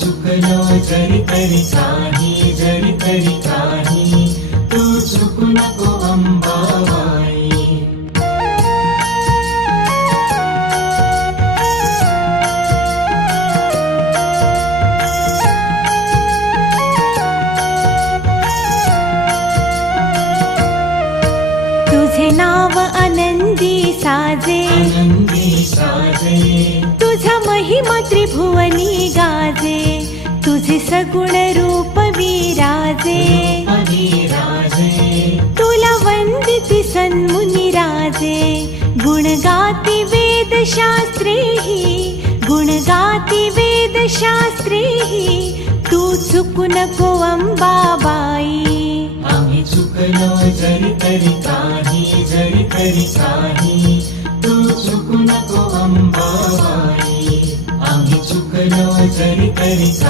चुकलो जरी तरी काही, जरी तरी काही, तू चुकू नको अंबाबाई. तुझे नाव आनंदी साजे, आनंदी साजे, तुझा महिमा त्रिभुवनी गाजे, तुझे सगुण रूप विराजे. विराजे, तुला वंदिती सन्मुनी राजे, गुण गाती वेद शास्त्रेही, गुण गाती वेद शास्त्रेही, तू चुकू नको अंबाबाई. आम्ही चुकलो जरी तरी काही, जरी तरी काही, तू चुकू नको अंबाबाई. आम्ही चुकलो जरी तरी काही.